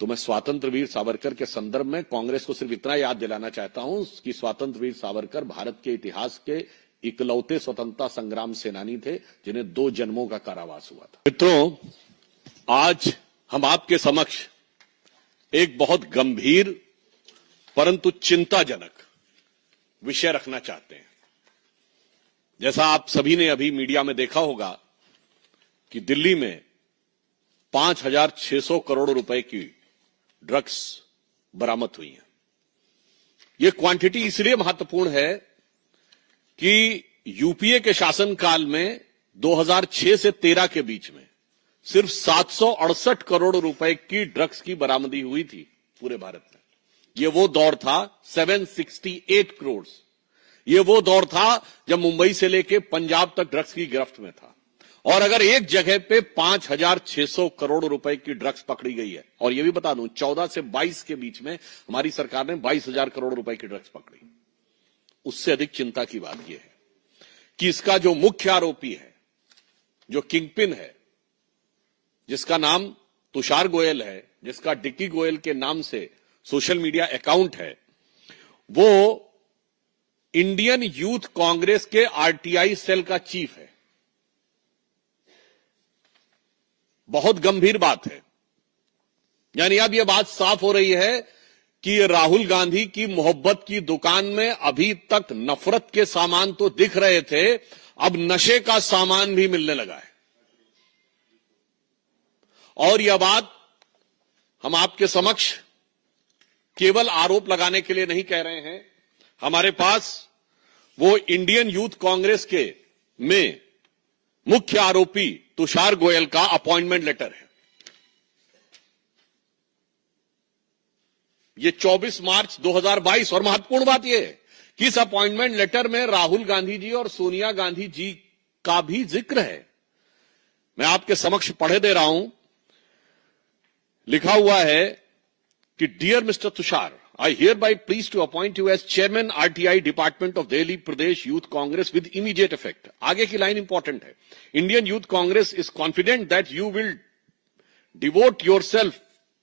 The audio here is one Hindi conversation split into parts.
तो मैं स्वतंत्र वीर सावरकर के संदर्भ में कांग्रेस को सिर्फ इतना याद दिलाना चाहता हूं कि स्वतंत्र वीर सावरकर भारत के इतिहास के इकलौते स्वतंत्रता संग्राम सेनानी थे जिन्हें 2 जन्मों का कारावास हुआ था। मित्रों, आज हम आपके समक्ष एक बहुत गंभीर परंतु चिंताजनक विषय रखना चाहते हैं। जैसा आप सभी ने अभी मीडिया में देखा होगा कि दिल्ली में 5,600 करोड़ रुपए की ड्रग्स बरामद हुई हैं। यह क्वांटिटी इसलिए महत्वपूर्ण है कि यूपीए के शासनकाल में 2006 से 13 के बीच में सिर्फ 768 करोड़ रुपए की ड्रग्स की बरामदी हुई थी पूरे भारत में। यह वो दौर था 768 करोड़। यह वो दौर था जब मुंबई से लेकर पंजाब तक ड्रग्स की गिरफ्त में था। और अगर एक जगह पे 5,600 करोड़ रुपए की ड्रग्स पकड़ी गई है, और यह भी बता दूं 14 से 22 के बीच में हमारी सरकार ने 22,000 करोड़ रुपए की ड्रग्स पकड़ी, उससे अधिक चिंता की बात यह है कि इसका जो मुख्य आरोपी है, जो किंगपिन है, जिसका नाम तुषार गोयल है, जिसका डिक्की गोयल के नाम से सोशल मीडिया अकाउंट है, वो इंडियन यूथ कांग्रेस के आरटीआई सेल का चीफ है। बहुत गंभीर बात है। यानी अब यह बात साफ हो रही है कि राहुल गांधी की मोहब्बत की दुकान में अभी तक नफरत के सामान तो दिख रहे थे, अब नशे का सामान भी मिलने लगा है। और यह बात हम आपके समक्ष केवल आरोप लगाने के लिए नहीं कह रहे हैं। हमारे पास वो इंडियन यूथ कांग्रेस के में मुख्य आरोपी तुषार गोयल का अपॉइंटमेंट लेटर है। ये 24 मार्च 2022, और महत्वपूर्ण बात यह है कि इस अपॉइंटमेंट लेटर में राहुल गांधी जी और सोनिया गांधी जी का भी जिक्र है। मैं आपके समक्ष पढ़े दे रहा हूं। लिखा हुआ है कि dear mister Tushar, I hereby please to appoint you as chairman RTI Department of Delhi Pradesh Youth Congress with immediate effect. आगे की लाइन इंपॉर्टेंट है। Indian Youth Congress is confident that you will devote yourself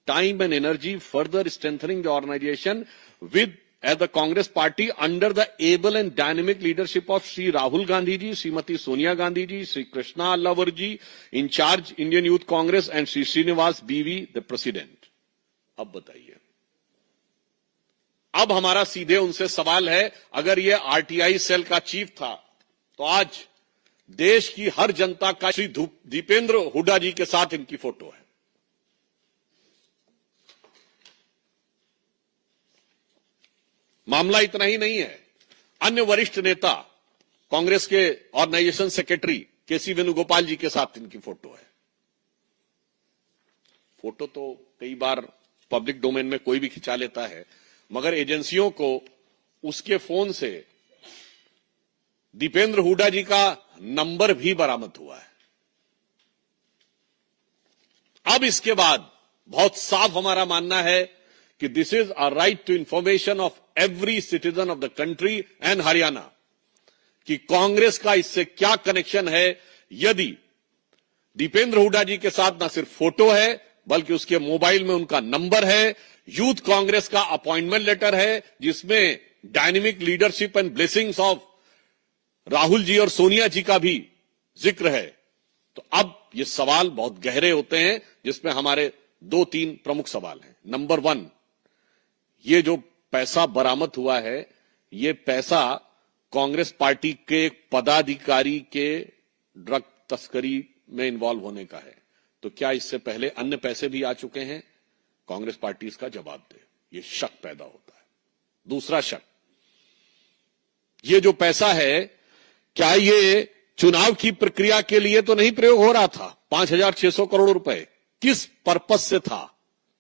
time and energy further strengthening the organization with as the Congress party under the able and dynamic leadership of Sri Rahul Gandhi ji, Srimati Sonia Gandhi ji, Sri Krishna Allavar ji, in charge Indian Youth Congress, and Sri Srinivas BV, the president. अब बताइए, अब हमारा सीधे उनसे सवाल है, अगर ये आरटीआई सेल का चीफ था तो आज देश की हर जनता का श्री दीपेंद्र हुड्डा जी के साथ इनकी फोटो है। मामला इतना ही नहीं है, अन्य वरिष्ठ नेता कांग्रेस के ऑर्गेनाइजेशन सेक्रेटरी केसी वेणुगोपाल जी के साथ इनकी फोटो है। फोटो तो कई बार पब्लिक डोमेन में कोई भी खिंचा लेता है, मगर एजेंसियों को उसके फोन से दीपेंद्र हुड्डा जी का नंबर भी बरामद हुआ है। अब इसके बाद बहुत साफ हमारा मानना है कि this is a right to information of every citizen of the country and Haryana कि कांग्रेस का इससे क्या कनेक्शन है। यदि दीपेंद्र हुड्डा जी के साथ न सिर्फ फोटो है बल्कि उसके मोबाइल में उनका नंबर है, यूथ कांग्रेस का अपॉइंटमेंट लेटर है जिसमें dynamic leadership and blessings of Rahul ji और सोनिया जी का भी जिक्र है, तो अब ये सवाल बहुत गहरे होते हैं, जिसमें हमारे 2-3 प्रमुख सवाल हैं। नंबर 1, ये जो पैसा बरामद हुआ है, ये पैसा कांग्रेस पार्टी के एक पदाधिकारी के ड्रग तस्करी में इन्वॉल्व होने का है। तो क्या इससे पहले अन्य पैसे भी आ चुके हैं? कांग्रेस पार्टी इसका जवाब दे। ये शक पैदा होता है। दूसरा शक, ये जो पैसा है, क्या ये चुनाव की प्रक्रिया के लिए तो नहीं प्रयोग हो रहा था? 5,600 करोड़ रुपए किस पर्पस से था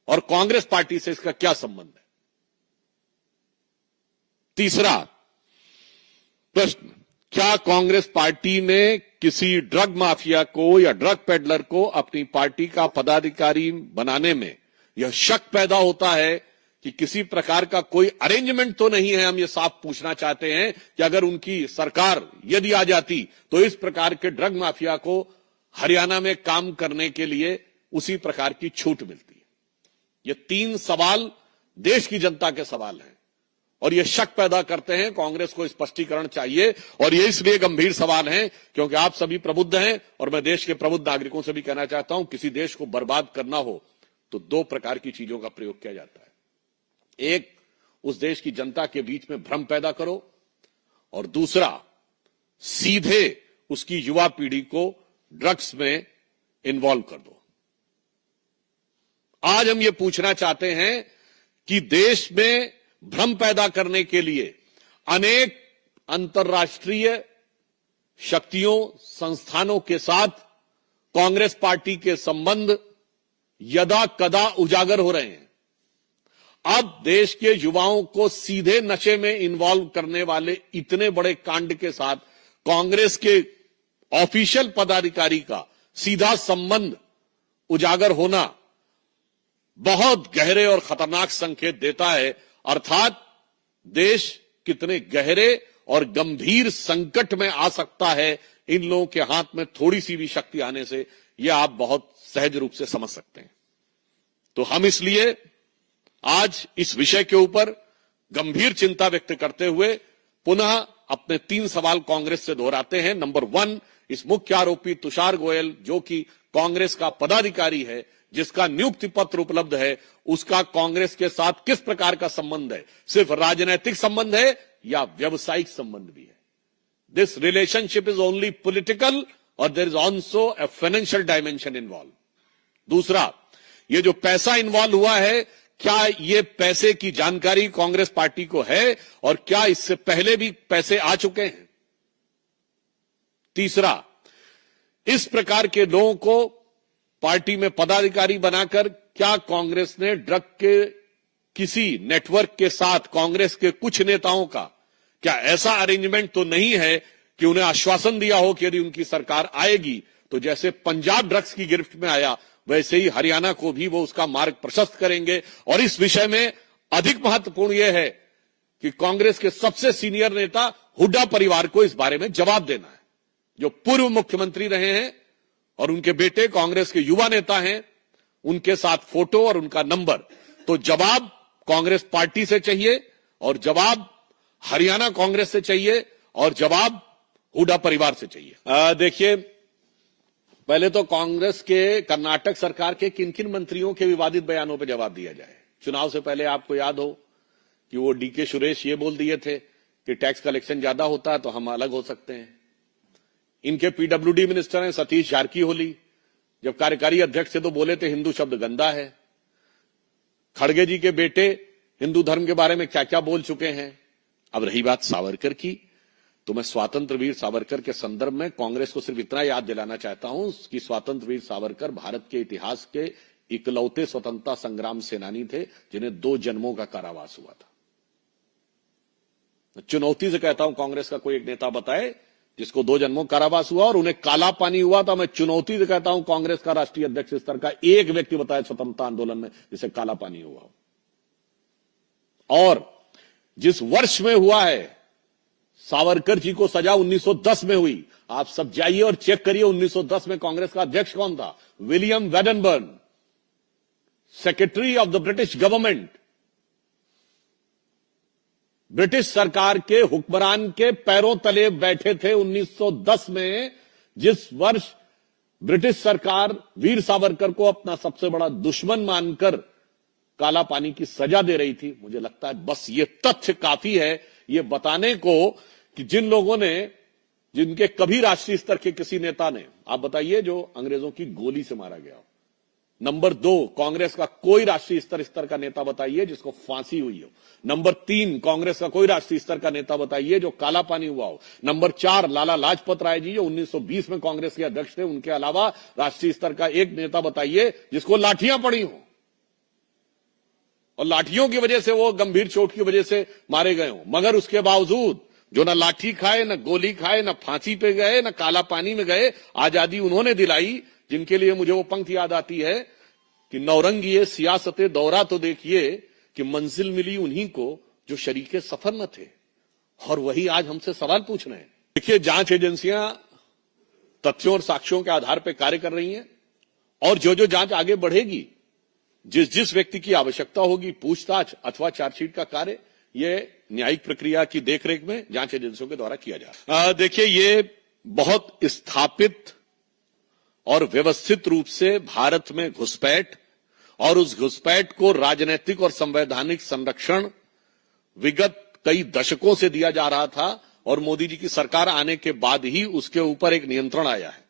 और कांग्रेस पार्टी से इसका क्या संबंध है? तीसरा प्रश्न, क्या कांग्रेस पार्टी ने किसी ड्रग माफिया को या ड्रग पेडलर को अपनी पार्टी का पदाधिकारी बनाने में यह शक पैदा होता है कि किसी प्रकार का कोई अरेंजमेंट तो नहीं है? हम ये साफ पूछना चाहते हैं कि अगर उनकी सरकार यदि आ जाती तो इस प्रकार के ड्रग माफिया को हरियाणा में काम करने के लिए उसी प्रकार की छूट मिलती है। ये 3 सवाल देश की जनता के सवाल हैं और ये शक पैदा करते हैं। कांग्रेस को स्पष्टीकरण चाहिए और ये इसलिए गंभीर सवाल हैं क्योंकि आप सभी प्रबुद्ध हैं और मैं देश के प्रबुद्ध नागरिकों से भी कहना चाहता हूं, किसी देश को बर्बाद करना हो तो 2 प्रकार की चीजों का प्रयोग किया जाता है। एक, उस देश की जनता के बीच में भ्रम पैदा करो और दूसरा, सीधे उसकी युवा पीढ़ी को ड्रग्स में इन्वॉल्व कर दो। आज हम ये पूछना चाहते हैं कि देश में भ्रम पैदा करने के लिए अनेक अंतर्राष्ट्रीय शक्तियों, संस्थानों के साथ कांग्रेस पार्टी के संबंध यदा कदा उजागर हो रहे हैं। अब देश के युवाओं को सीधे नशे में इन्वॉल्व करने वाले इतने बड़े कांड के साथ कांग्रेस के ऑफिशियल पदाधिकारी का सीधा संबंध उजागर होना बहुत गहरे और खतरनाक संकेत देता है। अर्थात देश कितने गहरे और गंभीर संकट में आ सकता है इन लोगों के हाथ में थोड़ी सी भी शक्ति आने से, यह आप बहुत सहज रूप से समझ सकते हैं। तो हम इसलिए आज इस विषय के ऊपर गंभीर चिंता व्यक्त करते हुए पुनः अपने 3 सवाल कांग्रेस से दोहराते हैं। नंबर 1, इस मुख्य आरोपी तुषार गोयल जो कि कांग्रेस का पदाधिकारी है, जिसका नियुक्ति पत्र उपलब्ध है, उसका कांग्रेस के साथ किस प्रकार का संबंध है? सिर्फ राजनीतिक संबंध है या व्यवसायिक संबंध भी है? This relationship is only political और there is also a financial dimension involve. दूसरा, ये जो पैसा इन्वॉल्व हुआ है, क्या ये पैसे की जानकारी कांग्रेस पार्टी को है और क्या इससे पहले भी पैसे आ चुके हैं? तीसरा, इस प्रकार के लोगों को पार्टी में पदाधिकारी बनाकर क्या कांग्रेस ने ड्रग के किसी नेटवर्क के साथ कांग्रेस के कुछ नेताओं का क्या ऐसा अरेंजमेंट तो नहीं है कि उन्हें आश्वासन दिया हो कि यदि उनकी सरकार आएगी तो जैसे पंजाब ड्रग्स की गिरफ्त में आया वैसे ही हरियाणा को भी वो उसका मार्ग प्रशस्त करेंगे? और इस विषय में अधिक महत्वपूर्ण यह है कि कांग्रेस के सबसे सीनियर नेता हुड्डा परिवार को इस बारे में जवाब देना है, जो पूर्व मुख्यमंत्री रहे हैं और उनके बेटे कांग्रेस के युवा नेता हैं, उनके साथ फोटो और उनका नंबर। तो जवाब कांग्रेस पार्टी से चाहिए और जवाब हरियाणा कांग्रेस से चाहिए और जवाब हुड्डा परिवार से चाहिए। देखिए, पहले तो कांग्रेस के कर्नाटक सरकार के किन किन मंत्रियों के विवादित बयानों पर जवाब दिया जाए। चुनाव से पहले आपको याद हो कि वो डीके सुरेश ये बोल दिए थे कि टैक्स कलेक्शन ज्यादा होता है तो हम अलग हो सकते हैं। इनके पीडब्ल्यूडी मिनिस्टर हैं सतीश जारकीहोली, जब कार्यकारी अध्यक्ष थे तो बोले थे हिंदू शब्द गंदा है। खड़गे जी के बेटे हिंदू धर्म के बारे में क्या क्या बोल चुके हैं। अब रही बात सावरकर की, तो मैं स्वतंत्र वीर सावरकर के संदर्भ में कांग्रेस को सिर्फ इतना याद दिलाना चाहता हूं कि स्वतंत्र वीर सावरकर भारत के इतिहास के इकलौते स्वतंत्रता संग्राम सेनानी थे जिन्हें 2 जन्मों का कारावास हुआ था। चुनौती से कहता हूं, कांग्रेस का कोई एक नेता बताए जिसको 2 जन्मों कारावास हुआ और उन्हें काला पानी हुआ था। मैं चुनौती से कहता हूं, कांग्रेस का राष्ट्रीय अध्यक्ष स्तर का एक व्यक्ति बताए स्वतंत्रता आंदोलन में जिसे काला पानी हुआ। और जिस वर्ष में हुआ है, सावरकर जी को सजा 1910 में हुई। आप सब जाइए और चेक करिए 1910 में कांग्रेस का अध्यक्ष कौन था? William Wedderburn, secretary of the British government. British सरकार के हुक्मरान के पैरों तले बैठे थे 1910 में, जिस वर्ष ब्रिटिश सरकार वीर सावरकर को अपना सबसे बड़ा दुश्मन मानकर काला पानी की सजा दे रही थी। मुझे लगता है बस ये तथ्य काफी है ये बताने को कि जिन लोगों ने, जिनके कभी राष्ट्रीय स्तर के किसी नेता ने, आप बताइए, जो अंग्रेजों की गोली से मारा गया हो। नंबर 2, कांग्रेस का कोई राष्ट्रीय स्तर का नेता बताइए जिसको फांसी हुई हो। नंबर 3, कांग्रेस का कोई राष्ट्रीय स्तर का नेता बताइए जो काला पानी हुआ हो। नंबर 4, लाला लाजपत राय जी जो 1920 में कांग्रेस के अध्यक्ष थे, उनके अलावा राष्ट्रीय स्तर का एक नेता बताइए जिसको लाठियां पड़ी हो और लाठियों की वजह से, वो गंभीर चोट की वजह से मारे गए हो। मगर उसके बावजूद जो ना लाठी खाए, ना गोली खाए, ना फांसी पे गए, ना काला पानी में गए, आजादी उन्होंने दिलाई, जिनके लिए मुझे वो पंक्ति याद आती है कि नौरंगिए सियासते दौरा तो देखिए कि मंजिल मिली उन्हीं को जो शरीके सफर न थे। और वही आज हमसे सवाल पूछ रहे हैं। देखिए, जांच एजेंसियां तथ्यों और साक्ष्यों के आधार पर कार्य कर रही हैं और जो जो जांच आगे बढ़ेगी जिस जिस व्यक्ति की आवश्यकता होगी पूछताछ अथवा चार्जशीट का कार्य ये न्यायिक प्रक्रिया की देखरेख में जांच एजेंसियों के द्वारा किया जा रहा है। देखिए, ये बहुत स्थापित और व्यवस्थित रूप से भारत में घुसपैठ और उस घुसपैठ को राजनीतिक और संवैधानिक संरक्षण विगत कई दशकों से दिया जा रहा था और मोदी जी की सरकार आने के बाद ही उसके ऊपर एक नियंत्रण आया है।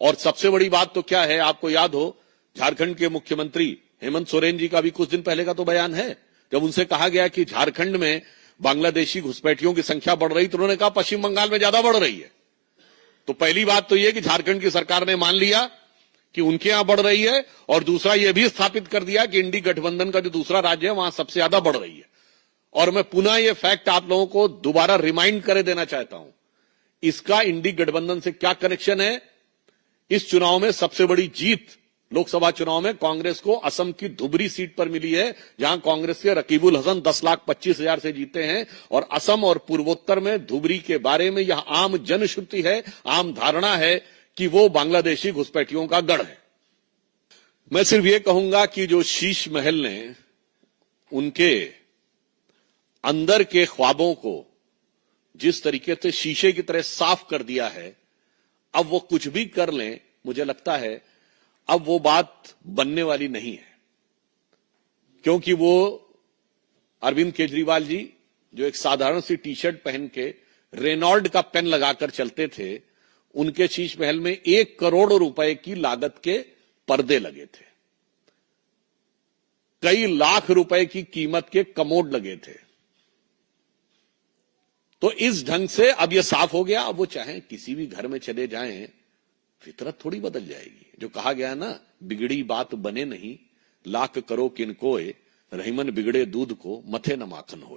और सबसे बड़ी बात तो क्या है, आपको याद हो झारखंड के मुख्यमंत्री हेमंत सोरेन जी का भी कुछ दिन पहले का तो बयान है, जब उनसे कहा गया कि झारखंड में बांग्लादेशी घुसपैठियों की संख्या बढ़ रही तो उन्होंने कहा पश्चिम बंगाल में ज्यादा बढ़ रही है। तो पहली बात तो यह कि झारखंड की सरकार ने मान लिया कि उनके यहां बढ़ रही है और दूसरा यह भी स्थापित कर दिया कि इंडी गठबंधन का जो दूसरा राज्य है वहां सबसे ज्यादा बढ़ रही है। और मैं पुनः यह फैक्ट आप लोगों को दोबारा रिमाइंड करे देना चाहता हूं, इसका इंडी गठबंधन से क्या कनेक्शन है। इस चुनाव में सबसे बड़ी जीत लोकसभा चुनाव में कांग्रेस को असम की धुबरी सीट पर मिली है, जहां कांग्रेस के रकीबुल हसन 10,25,000 से जीते हैं। और असम और पूर्वोत्तर में धुबरी के बारे में यह आम जनश्रुति है, आम धारणा है कि वो बांग्लादेशी घुसपैठियों का गढ़ है। मैं सिर्फ ये कहूंगा कि जो शीश महल ने उनके अंदर के ख्वाबों को जिस तरीके से शीशे की तरह साफ कर दिया है, अब वो कुछ भी कर लें, मुझे लगता है अब वो बात बनने वाली नहीं है। क्योंकि वो अरविंद केजरीवाल जी जो एक साधारण सी टी शर्ट पहन के रेनॉल्ड का पेन लगाकर चलते थे, उनके शीश महल में 1 करोड़ रुपए की लागत के पर्दे लगे थे, कई लाख रुपए की कीमत के कमोड लगे थे। तो इस ढंग से अब यह साफ हो गया, अब वो चाहे किसी भी घर में चले जाएं, फितरत थोड़ी बदल जाएगी। जो कहा गया है ना, बिगड़ी बात बने नहीं, लाख करो किनकोए, रहीमन बिगड़े दूध को मथे न माखन होए।